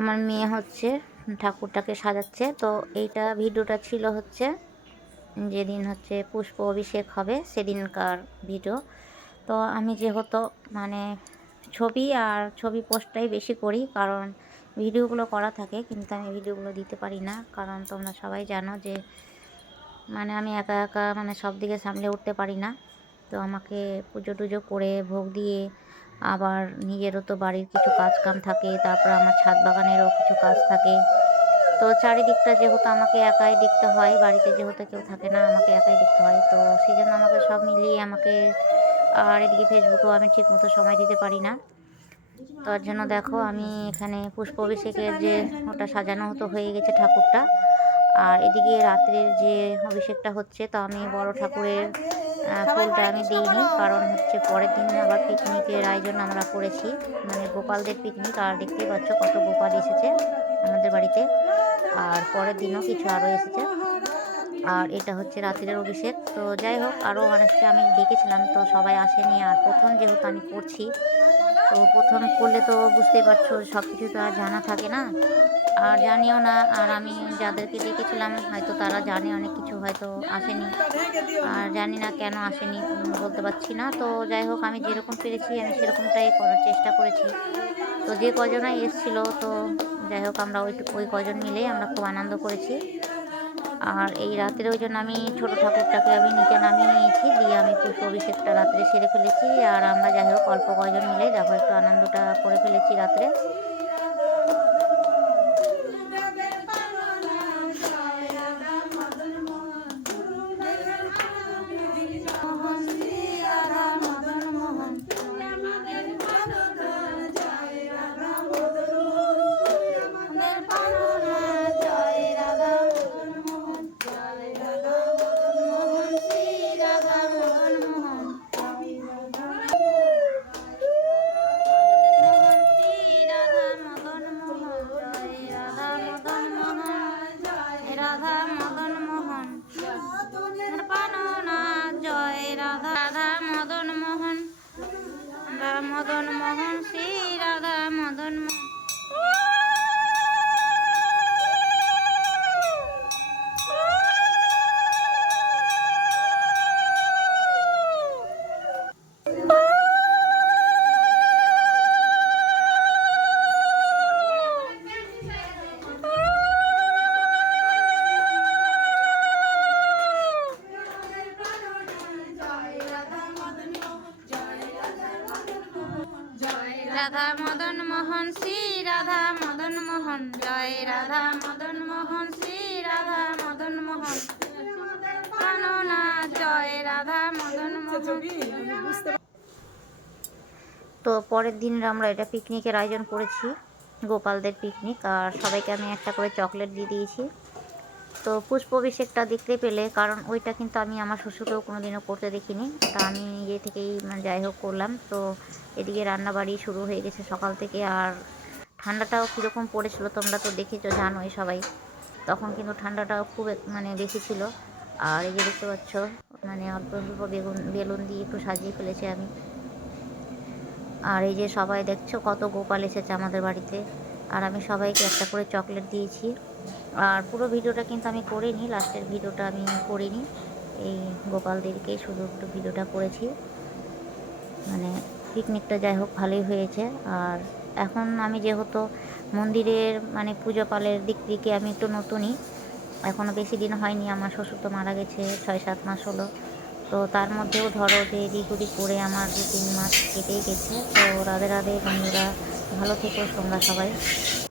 আমার মেয়ে হচ্ছে ঠাকুরটাকে সাজাচ্ছে। তো এইটা ভিডিওটা ছিল হচ্ছে যেদিন হচ্ছে পুষ্প অভিষেক হবে সেদিনকার ভিডিও। তো আমি যেহেতু মানে ছবি পোস্টটাই বেশি করি, কারণ ভিডিওগুলো করা থাকে কিন্তু আমি ভিডিওগুলো দিতে পারি না, কারণ তোমরা সবাই জানো যে মানে আমি একা একা মানে সব দিকে সামলে উঠতে পারি না। তো আমাকে পুজো টুজো করে ভোগ দিয়ে আবার নিজেরও তো বাড়ির কিছু কাজ কাম থাকে, তারপর আমার ছাদ বাগানেরও কিছু কাজ থাকে। তো চারিদিকটা যেহেতু আমাকে একাই দেখতে হয়, বাড়িতে যেহেতু কেউ থাকে না, আমাকে একাই দেখতে হয়। তো সেই জন্য আমাকে সব মিলিয়ে আমাকে আর এদিকে ফেসবুকেও আমি ঠিক মতো সময় দিতে পারি না। তার জন্য দেখো আমি এখানে পুষ্প অভিষেকের যে ওটা সাজানো হতো হয়ে গেছে ঠাকুরটা, আর এদিকে রাত্রের যে অভিষেকটা হচ্ছে। তো আমি বড় ঠাকুরের ফুলটা আমি দিইনি, কারণ হচ্ছে পরের দিন আবার পিকনিকের আয়োজন আমরা করেছি, মানে গোপালদের পিকনিক। আর দেখতেই পাচ্ছ কত গোপাল এসেছে আমাদের বাড়িতে, আর পরের দিনও কিছু আরও এসেছে। আর এটা হচ্ছে রাত্রের অভিষেক। তো যাই হোক, আরও মানুষকে আমি ডেকেছিলাম, তো সবাই আসেনি। আর প্রথম যেহেতু আমি করছি, তো প্রথম করলে তো বুঝতেই পারছো সব কিছু তো আর জানা থাকে না, আর জানিও না। আর আমি যাদেরকে ডেকেছিলাম হয়তো তারা জানে অনেক কিছু, হয়তো আসেনি। আর জানি না কেন আসেনি, বলতে পারছি না। তো যাই হোক, আমি যেরকম পেরেছি আমি সেরকমটাই করার চেষ্টা করেছি। তো যে কজনাই এসেছিলো, তো যাই হোক আমরা ওই কজন মিলেই আমরা খুব আনন্দ করেছি। আর এই রাতের ওই জন্য আমি ছোট ঠাকুরটাকে আমি নিচে নামিয়ে নিয়েছি, দিয়ে আমি পুষ্প অভিষেকটা রাত্রে সেরে ফেলেছি। আর আমরা যাই হোক অল্প কয়জন মিলে দেখো একটু আনন্দটা করে ফেলেছি রাত্রে। রাধা মদন মোহন পাননা জয় রাধা, রাধা মদন মোহন, রাধা মদন মোহন শ্রী রাধা মদন মোহন। রাধা মদন মোহন শ্রী রাধা মদন মোহন, জয় রাধা মদন মোহন শ্রী রাধা মদন মোহন কাননা জয় রাধা মদন মোহন। তো পরের দিন আমরা এটা পিকনিকের আয়োজন করেছি, গোপালদের পিকনিক। আর সবাইকে আমি একটা করে চকলেট দিয়ে দিয়েছি। তো পুষ্প অভিষেকটা দেখতে পেলে, কারণ ওইটা কিন্তু আমি আমার শ্বশুরকেও কোনোদিনও করতে দেখিনি, তা আমি নিজে থেকেই মানে যাই হোক করলাম। তো এদিকে রান্নাবাড়ি শুরু হয়ে গেছে সকাল থেকে। আর ঠান্ডাটাও কীরকম পড়েছিল তোমরা তো দেখেছো, জানোই সবাই। তখন কিন্তু ঠান্ডাটাও খুব মানে বেশি ছিল। আর এই যে দেখতে পাচ্ছ মানে অল্প অল্প বেলুন দিয়ে একটু সাজিয়ে ফেলেছি আমি। আর এই যে সবাই দেখছো কত গোপাল এসেছে আমাদের বাড়িতে, আর আমি সবাইকে একটা করে চকলেট দিয়েছি। আর পুরো ভিডিওটা কিন্তু আমি করিনি, লাস্টের ভিডিওটা আমি করিনি, এই গোপালদেরকে শুধু একটু ভিডিওটা করেছি। মানে পিকনিকটা যাই হোক ভালোই হয়েছে। আর এখন আমি যেহেতু মন্দিরের মানে পুজো পালের দিক থেকে আমি একটু নতুনই, এখনও বেশি দিন হয়নি, আমার শ্বশুর তো মারা গেছে 6-7 মাস হলো। তো তার মধ্যেও ধরো যে এদিক ওদিক করে আমার 2-3 মাস কেটেই গেছে। তো রাধে রাধে বন্ধুরা, ভালো থেকো তোমরা সবাই।